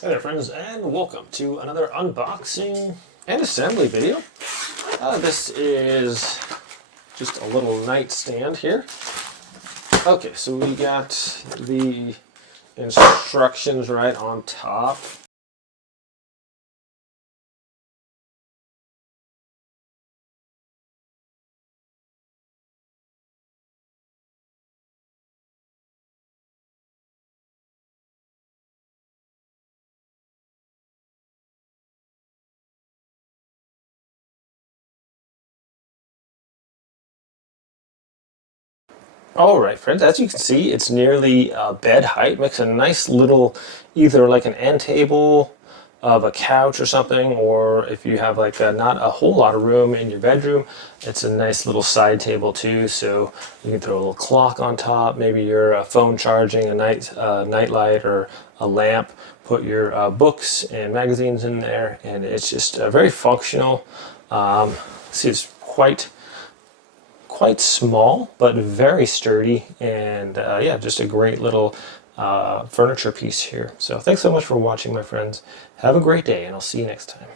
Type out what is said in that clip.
Hey there friends, and welcome to another unboxing and assembly video. This is just a little nightstand here. Okay, so we got the instructions right on top. All right, friends, as you can see, it's nearly bed height. Makes a nice little, either like an end table of a couch or something, or if you have like not a whole lot of room in your bedroom, it's a nice little side table too. So you can throw a little clock on top, maybe your phone charging, a night light, or a lamp. Put your books and magazines in there, and it's just very functional. See, it's quite small, but very sturdy, and yeah, just a great little furniture piece here. So thanks so much for watching, my friends. Have a great day, and I'll see you next time.